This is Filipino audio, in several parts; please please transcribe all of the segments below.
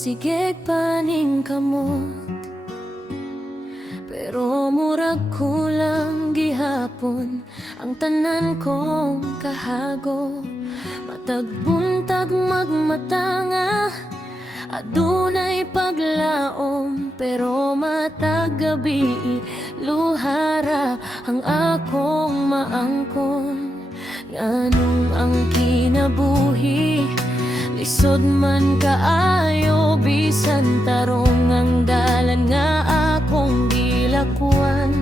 sige paning kamo, pero murag kulang gihapon ang tanan kong kahago. Matag buntag magmatanga, adunay paglaom, pero matag gabi luhara ang akong maangkon. Nganong ang kinabuhi lisod man kaayo, bisan tarong ang dalan nga akong gilakuan.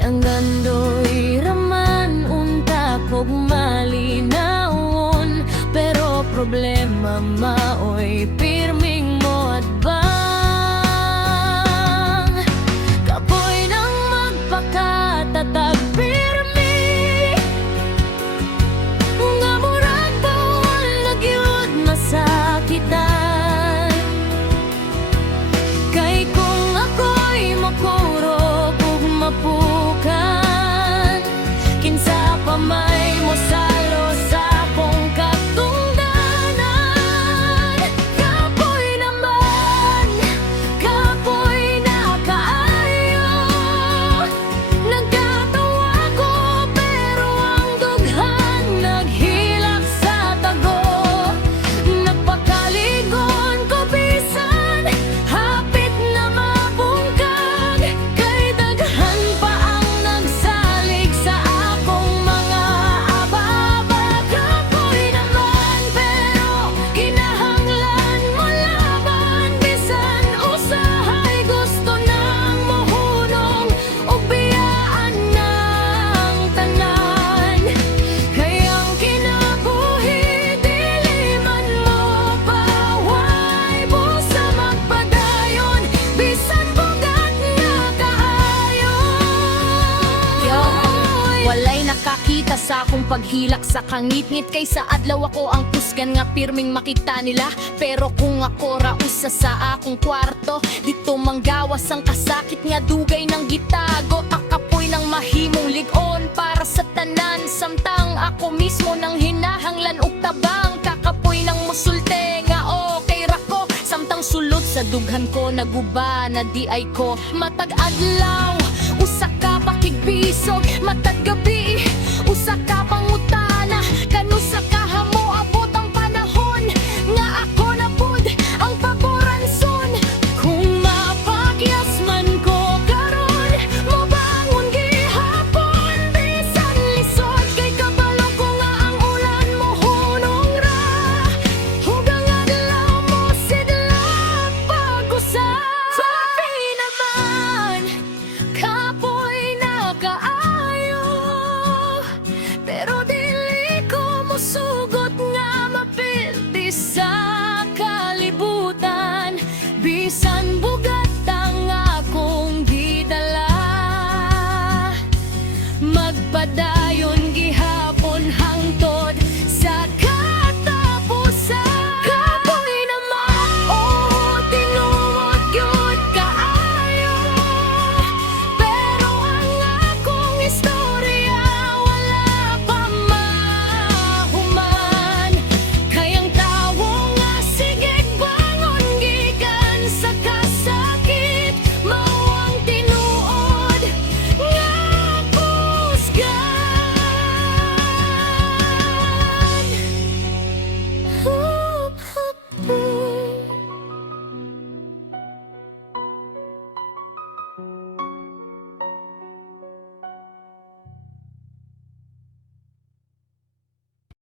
Nanggandoy raman unta kog malinawon, pero problema maoy pirming mo at bang kapoy nang magpakatatag pirmi, nga murag bawal na gyud masakitan. Kay kung ako'y makurog ug mapukan, kinsa pa may mosalo sa akong katungdanan. Kapoy naman, kapoy na kaayo, nagkatawa ko pero ang dughan naghilak sa tago. Nagpakaligon ko bisan hapit na mabungkag, kay daghan pa ang nagsalig sa akong mga ababa. Kapoy naman pero kinahanglan mo laban, bisan usahay gusto nang mohunong ug biyaan ng tanan. Kay ang kinabuhi dili man mo paway, busa magpadayon bisan bugat na kaayo. Walay nakakita sa akong paghilak sa kangit-ngit, kaysa adlaw ako ang kusgan nga pirming makita nila. Pero kung ako rausa sa akong kwarto, dito manggawas ang kasakit nga dugay ng gitago. Akapoy ng mahimong ligon para sa tanan, samtang ako mismo nang hinahanglan og tabang. Kakapoy ng musulte nga okay ra ko, samtang sulod sa dughan ko naguba na di ay ko. Matag adlaw usa ka pakigbisog, matag gabi usa ka pangutana. Kanusa ka hamo abot ang panahon nga ako na pud ang paboranson. Kung mapakyas man ko karon, mobangon gihapon bisan lisod, kay kabalo ko nga ang ulan mohunong ra, ug ang adlaw mo sidlak pag-usap. Sabi naman, kapoy na kaayo, pero dili ko mosugot nga mapildi sa